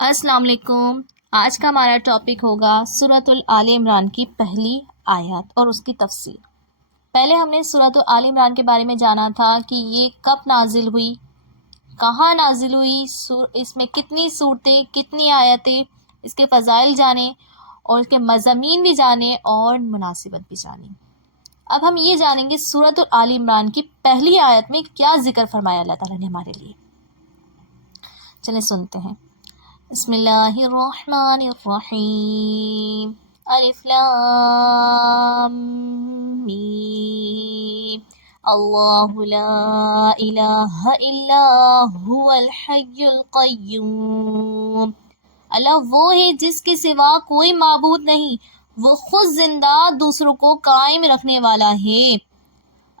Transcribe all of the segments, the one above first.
السلام علیکم۔ آج کا ہمارا ٹاپک ہوگا سورۃ آل عمران کی پہلی آیات اور اس کی تفسیر۔ پہلے ہم نے سورۃ آل عمران کے بارے میں جانا تھا کہ یہ کب نازل ہوئی، کہاں نازل ہوئی، اس میں کتنی صورتیں، کتنی آیتیں، اس کے فضائل جانیں اور اس کے مضامین بھی جانیں اور مناسبت بھی جانیں۔ اب ہم یہ جانیں گے سورۃ آل عمران کی پہلی آیت میں کیا ذکر فرمایا اللہ تعالیٰ نے ہمارے لیے۔ چلیں سنتے ہیں۔ بسم اللہ الرحمن الرحیم، الف لام میم، اللہ لا الہ الا هو الحی القیوم۔ اللہ وہ ہے جس کے سوا کوئی معبود نہیں، وہ خود زندہ دوسروں کو قائم رکھنے والا ہے۔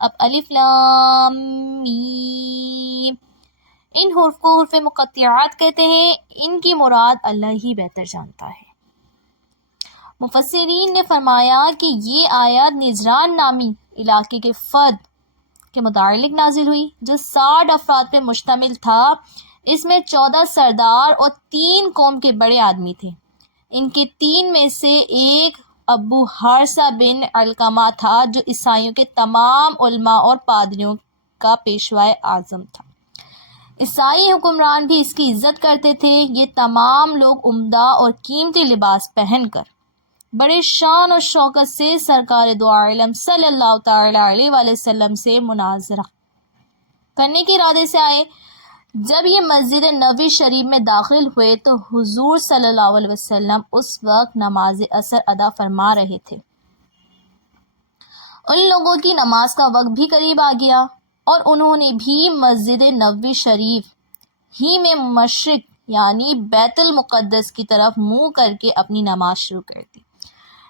اب الف لام میم، ان حروف کو حروف مقطعات کہتے ہیں، ان کی مراد اللہ ہی بہتر جانتا ہے۔ مفسرین نے فرمایا کہ یہ آیات نجران نامی علاقے کے فرد کے متعلق نازل ہوئی جو 60 افراد پہ مشتمل تھا۔ اس میں 14 سردار اور 3 قوم کے بڑے آدمی تھے۔ ان کے 3 میں سے ایک ابو حارثہ بن علقمہ تھا جو عیسائیوں کے تمام علماء اور پادریوں کا پیشوائے اعظم تھا۔ عیسائی حکمران بھی اس کی عزت کرتے تھے۔ یہ تمام لوگ عمدہ اور قیمتی لباس پہن کر بڑے شان اور شوکت سے سرکار دو عالم صلی اللہ تعالی علیہ وآلہ وسلم سے مناظرہ کرنے کے ارادے سے آئے۔ جب یہ مسجد نبوی شریف میں داخل ہوئے تو حضور صلی اللہ علیہ وسلم اس وقت نماز عصر ادا فرما رہے تھے۔ ان لوگوں کی نماز کا وقت بھی قریب آ گیا اور انہوں نے بھی مسجد نبوی شریف ہی میں مشرق یعنی بیت المقدس کی طرف منہ کر کے اپنی نماز شروع کر دی۔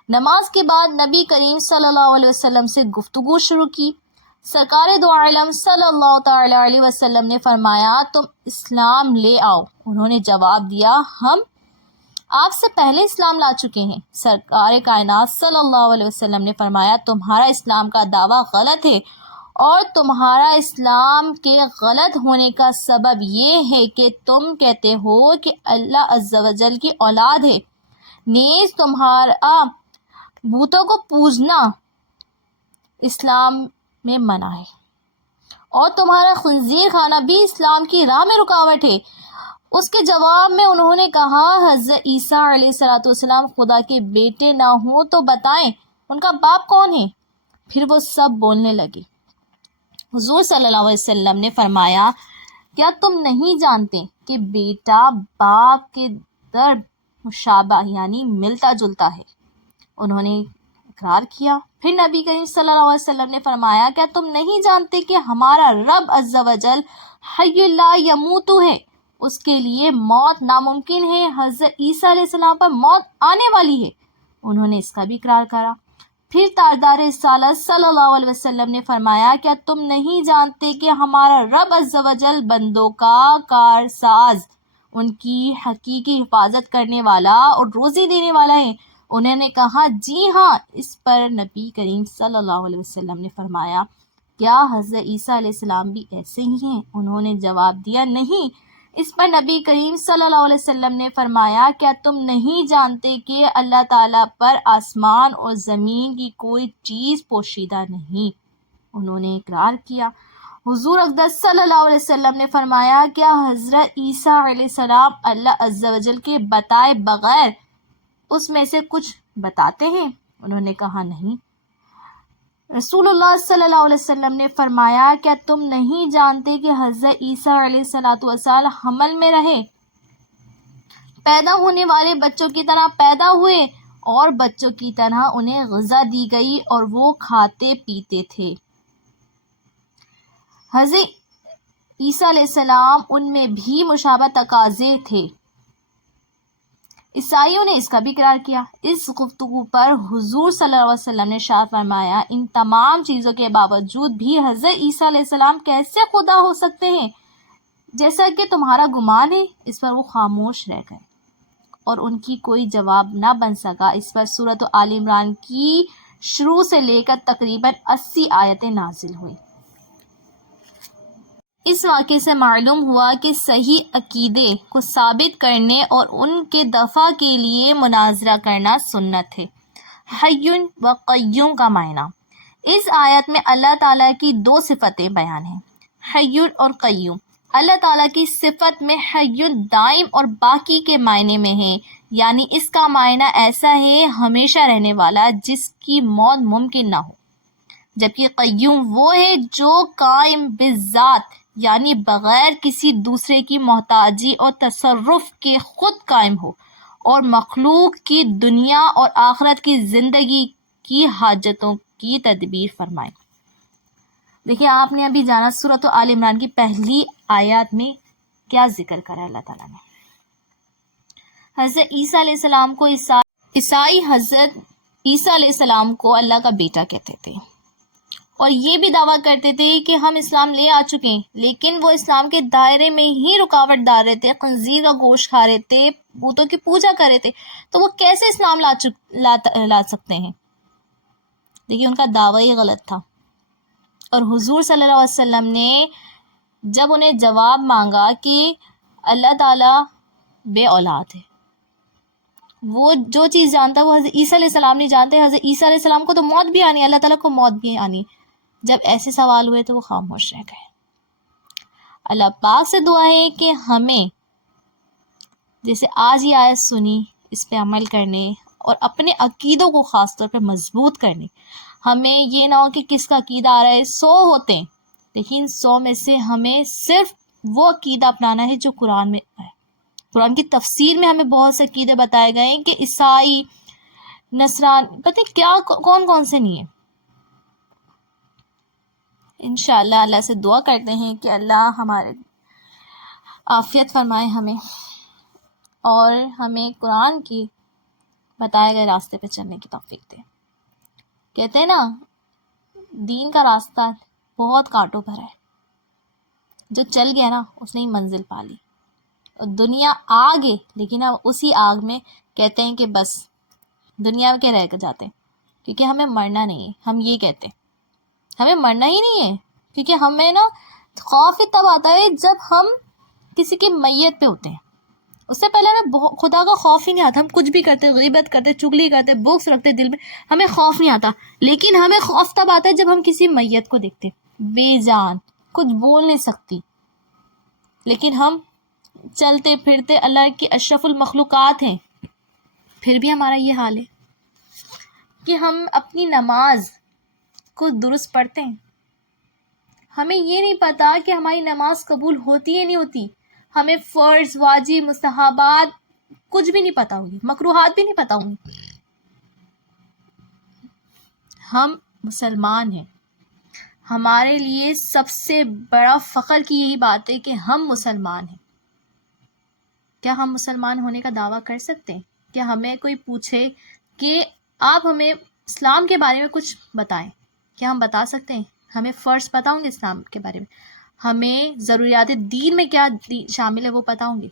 نماز کے بعد نبی کریم صلی اللہ علیہ وسلم سے گفتگو شروع کی۔ سرکار دو عالم صلی اللہ تعالی علیہ وسلم نے فرمایا، تم اسلام لے آؤ۔ انہوں نے جواب دیا، ہم آپ سے پہلے اسلام لا چکے ہیں۔ سرکار کائنات صلی اللہ علیہ وسلم نے فرمایا، تمہارا اسلام کا دعویٰ غلط ہے اور تمہارا اسلام کے غلط ہونے کا سبب یہ ہے کہ تم کہتے ہو کہ اللہ عز و جل کی اولاد ہے، نیز تمہارا بتوں کو پوجنا اسلام میں منع ہے اور تمہارا خنزیر کھانا بھی اسلام کی راہ میں رکاوٹ ہے۔ اس کے جواب میں انہوں نے کہا، حضرت عیسیٰ علیہ السلام خدا کے بیٹے نہ ہوں تو بتائیں ان کا باپ کون ہے؟ پھر وہ سب بولنے لگے۔ حضور صلی اللہ علیہ وسلم نے فرمایا، کیا تم نہیں جانتے کہ بیٹا باپ کے در مشابہ یعنی ملتا جلتا ہے؟ انہوں نے اقرار کیا۔ پھر نبی کریم صلی اللہ علیہ وسلم نے فرمایا، کیا تم نہیں جانتے کہ ہمارا رب عز و جل حی لا یموت ہے، اس کے لیے موت ناممکن ہے، حضرت عیسیٰ علیہ السلام پر موت آنے والی ہے؟ انہوں نے اس کا بھی اقرار کرا۔ پھر تاجدار رسالت صلی اللہ علیہ وسلم نے فرمایا، کیا تم نہیں جانتے کہ ہمارا رب عز و جل بندوں کا کارساز، ان کی حقیقی حفاظت کرنے والا اور روزی دینے والا ہے؟ انہوں نے کہا، جی ہاں۔ اس پر نبی کریم صلی اللہ علیہ وسلم نے فرمایا، کیا حضرت عیسیٰ علیہ السلام بھی ایسے ہی ہیں؟ انہوں نے جواب دیا، نہیں۔ اس پر نبی کریم صلی اللہ علیہ وسلم نے فرمایا، کیا تم نہیں جانتے کہ اللہ تعالیٰ پر آسمان اور زمین کی کوئی چیز پوشیدہ نہیں؟ انہوں نے اقرار کیا۔ حضور اقدس صلی اللہ علیہ وسلم نے فرمایا، کیا حضرت عیسیٰ علیہ السلام اللہ عز و جل کے بتائے بغیر اس میں سے کچھ بتاتے ہیں؟ انہوں نے کہا، نہیں۔ رسول اللہ صلی اللہ علیہ وسلم نے فرمایا، کیا تم نہیں جانتے کہ حضرت عیسیٰ علیہ السلام حمل میں رہے، پیدا ہونے والے بچوں کی طرح پیدا ہوئے اور بچوں کی طرح انہیں غذا دی گئی اور وہ کھاتے پیتے تھے۔ حضرت عیسیٰ علیہ السلام ان میں بھی مشابہ تقاضے تھے۔ عیسائیوں نے اس کا بھی اقرار کیا۔ اس گفتگو پر حضور صلی اللہ علیہ وسلم نے ارشاد فرمایا، ان تمام چیزوں کے باوجود بھی حضرت عیسیٰ علیہ السلام کیسے خدا ہو سکتے ہیں جیسا کہ تمہارا گمان ہے؟ اس پر وہ خاموش رہ گئے اور ان کی کوئی جواب نہ بن سکا۔ اس پر سورۃ آل عمران کی شروع سے لے کر تقریباً 80 آیتیں نازل ہوئی۔ اس واقعے سے معلوم ہوا کہ صحیح عقیدے کو ثابت کرنے اور ان کے دفع کے لیے مناظرہ کرنا سنت ہے۔ حی و قیوم کا معنی۔ اس آیت میں اللہ تعالیٰ کی دو صفتیں بیان ہیں، حی اور قیوم۔ اللہ تعالیٰ کی صفت میں حی دائم اور باقی کے معنی میں ہے، یعنی اس کا معنی ایسا ہے ہمیشہ رہنے والا جس کی موت ممکن نہ ہو، جبکہ قیوم وہ ہے جو قائم بالذات یعنی بغیر کسی دوسرے کی محتاجی اور تصرف کے خود قائم ہو اور مخلوق کی دنیا اور آخرت کی زندگی کی حاجتوں کی تدبیر فرمائے۔ دیکھیے آپ نے ابھی جانا سورۃ آل عمران کی پہلی آیات میں کیا ذکر کرا اللہ تعالیٰ نے۔ حضرت عیسیٰ علیہ السلام کو عیسائی حضرت عیسیٰ علیہ السلام کو اللہ کا بیٹا کہتے تھے، اور یہ بھی دعویٰ کرتے تھے کہ ہم اسلام لے آ چکے ہیں، لیکن وہ اسلام کے دائرے میں ہی رکاوٹ ڈال رہے تھے، خنزیر کا گوشت کھا رہے تھے، بتوں کی پوجا کر رہے تھے، تو وہ کیسے اسلام لا سکتے ہیں؟ دیکھیے ان کا دعویٰ ہی غلط تھا، اور حضور صلی اللہ علیہ وسلم نے جب انہیں جواب مانگا کہ اللہ تعالیٰ بے اولاد ہے، وہ جو چیز جانتا ہے وہ حضرت عیسیٰ علیہ السلام نہیں جانتے۔ حضرت عیسیٰ علیہ السلام کو تو موت بھی آنی ہے، اللہ تعالیٰ کو موت بھی آنی ہے۔ جب ایسے سوال ہوئے تو وہ خاموش رہ گئے۔ اللہ پاک سے دعا ہے کہ ہمیں جیسے آج یہ آیت سنی اس پہ عمل کرنے اور اپنے عقیدوں کو خاص طور پہ مضبوط کرنے۔ ہمیں یہ نہ ہو کہ کس کا عقیدہ آ رہا ہے، 100 ہوتے ہیں لیکن 100 میں سے ہمیں صرف وہ عقیدہ اپنانا ہے جو قرآن میں ہے۔ قرآن کی تفسیر میں ہمیں بہت سے عقیدے بتائے گئے ہیں کہ عیسائی، نصران، پتہ کیا کون کون سے نہیں ہیں۔ انشاءاللہ اللہ سے دعا کرتے ہیں کہ اللہ ہمارے عافیت فرمائے ہمیں، اور ہمیں قرآن کی بتائے گئے راستے پہ چلنے کی توفیق دے۔ کہتے ہیں نا دین کا راستہ بہت کانٹوں بھرا ہے، جو چل گیا نا اس نے ہی منزل پا لی، اور دنیا آگ ہے لیکن اب اسی آگ میں کہتے ہیں کہ بس دنیا کے رہ جاتے ہیں، کیونکہ ہمیں مرنا نہیں ہے۔ ہم یہ کہتے ہیں ہمیں مرنا ہی نہیں ہے، کیونکہ ہمیں نا خوف ہی تب آتا ہے جب ہم کسی کی میت پہ ہوتے ہیں، اس سے پہلے ہمیں خدا کا خوف ہی نہیں آتا۔ ہم کچھ بھی کرتے، غیبت کرتے، چگلی کرتے، بغض رکھتے دل میں، ہمیں خوف نہیں آتا، لیکن ہمیں خوف تب آتا ہے جب ہم کسی میت کو دیکھتے، بے جان، کچھ بول نہیں سکتی، لیکن ہم چلتے پھرتے اللہ کی اشرف المخلوقات ہیں، پھر بھی ہمارا یہ حال ہے کہ ہم اپنی نماز کو درست پڑھتے ہیں، ہمیں یہ نہیں پتا کہ ہماری نماز قبول ہوتی ہے نہیں ہوتی، ہمیں فرض، واجب، مستحبات کچھ بھی نہیں پتا ہوگی، مکروہات بھی نہیں پتا ہوں گی۔ ہم مسلمان ہیں، ہمارے لیے سب سے بڑا فخر کی یہی بات ہے کہ ہم مسلمان ہیں۔ کیا ہم مسلمان ہونے کا دعویٰ کر سکتے ہیں؟ کیا ہمیں کوئی پوچھے کہ آپ ہمیں اسلام کے بارے میں کچھ بتائیں، کیا ہم بتا سکتے ہیں؟ ہمیں فرض پتہ ہوں گے اسلام کے بارے میں، ہمیں ضروریات دین میں کیا شامل ہے وہ پتہ ہوں گے؟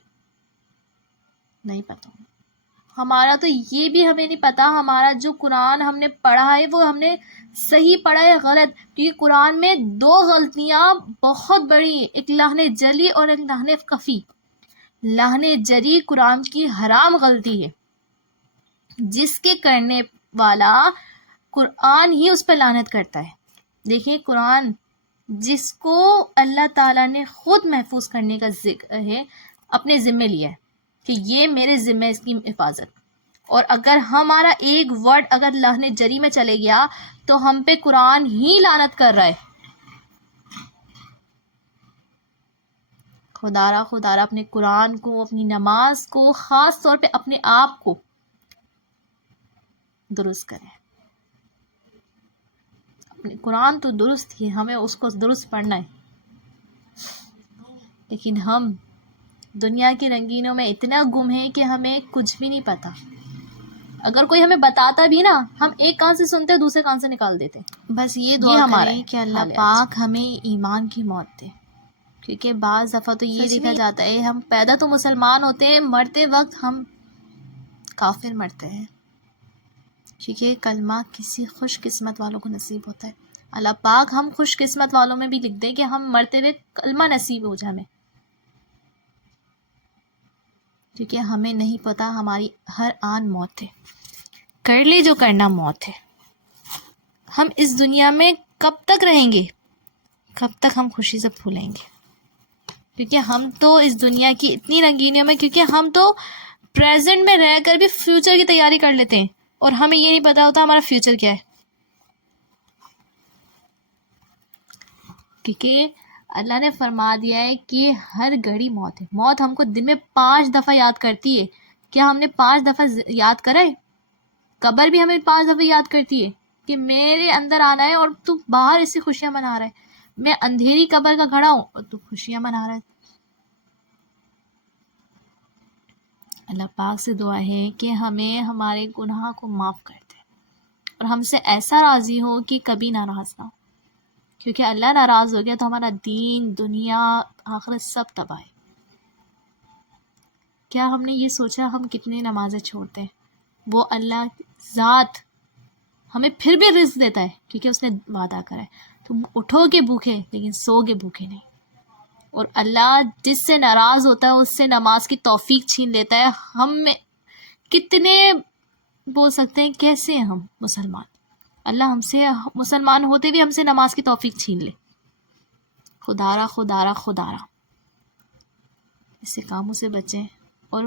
نہیں پتہ ہوں۔ ہمارا تو یہ بھی ہمیں نہیں پتا ہمارا جو قرآن ہم نے پڑھا ہے وہ ہم نے صحیح پڑھا ہے غلط، کیونکہ قرآن میں 2 غلطیاں بہت بڑی، ایک لہن جلی اور ایک لہن خفی۔ لہن جری قرآن کی حرام غلطی ہے جس کے کرنے والا قرآن ہی اس پہ لعنت کرتا ہے۔ دیکھیں قرآن جس کو اللہ تعالیٰ نے خود محفوظ کرنے کا ذکر ہے، اپنے ذمے لیا ہے کہ یہ میرے ذمے اس کی حفاظت، اور اگر ہمارا ایک ورڈ اگر لہن جری میں چلے گیا تو ہم پہ قرآن ہی لعنت کر رہا ہے۔ خدارا اپنے قرآن کو، اپنی نماز کو، خاص طور پہ اپنے آپ کو درست کریں۔ اپنے قرآن تو درست ہی، ہمیں اس کو درست پڑھنا ہے، لیکن ہم دنیا کی رنگینوں میں اتنا گم ہیں کہ ہمیں کچھ بھی نہیں پتا۔ اگر کوئی ہمیں بتاتا بھی نا، ہم ایک کان سے سنتے دوسرے کان سے نکال دیتے۔ بس یہ دعا کریں کہ اللہ پاک ہمیں ایمان کی موت دے، کیونکہ بعض دفعہ تو یہ دیکھا جاتا ہے ہم پیدا تو مسلمان ہوتے ہیں، مرتے وقت ہم کافر مرتے ہیں، کیونکہ کلمہ کسی خوش قسمت والوں کو نصیب ہوتا ہے۔ اللہ پاک ہم خوش قسمت والوں میں بھی لکھ دے کہ ہم مرتے ہوئے کلمہ نصیب ہو جائے ہمیں، کیونکہ ہمیں نہیں پتا ہماری ہر آن موت ہے، کر لے جو کرنا موت ہے۔ ہم اس دنیا میں کب تک رہیں گے، کب تک ہم خوشی سے پھولیں گے، کیونکہ ہم تو اس دنیا کی اتنی رنگینیوں میں، کیونکہ ہم تو پریزنٹ میں رہ کر بھی فیوچر کی تیاری کر لیتے ہیں اور ہمیں یہ نہیں پتا ہوتا ہمارا فیوچر کیا ہے، کیونکہ اللہ نے فرما دیا ہے کہ ہر گھڑی موت ہے۔ موت ہم کو دن میں 5 دفعہ یاد کرتی ہے، کیا ہم نے 5 دفعہ یاد کرا ہے؟ قبر بھی ہمیں 5 دفعہ یاد کرتی ہے کہ میرے اندر آنا ہے اور تو باہر اس سے خوشیاں منا رہا ہے، میں اندھیری قبر کا کھڑا ہوں اور تو خوشیاں منا رہا ہے۔ اللہ پاک سے دعا ہے کہ ہمیں ہمارے گناہ کو معاف کر دے اور ہم سے ایسا راضی ہو کہ کبھی ناراض نہ ہو، کیونکہ اللہ ناراض ہو گیا تو ہمارا دین، دنیا، آخرت سب تباہ ہے۔ کیا ہم نے یہ سوچا ہم کتنے نمازیں چھوڑتے ہیں؟ وہ اللہ ذات ہمیں پھر بھی رزق دیتا ہے کیونکہ اس نے وعدہ کرا ہے تم اٹھو گے بھوکے لیکن سو گے بھوکے نہیں۔ اور اللہ جس سے ناراض ہوتا ہے اس سے نماز کی توفیق چھین لیتا ہے۔ ہم میں کتنے بول سکتے ہیں کیسے ہیں ہم مسلمان، اللہ ہم سے مسلمان ہوتے بھی ہم سے نماز کی توفیق چھین لے۔ خدارا خدارا خدارا، اس سے کاموں سے بچیں اور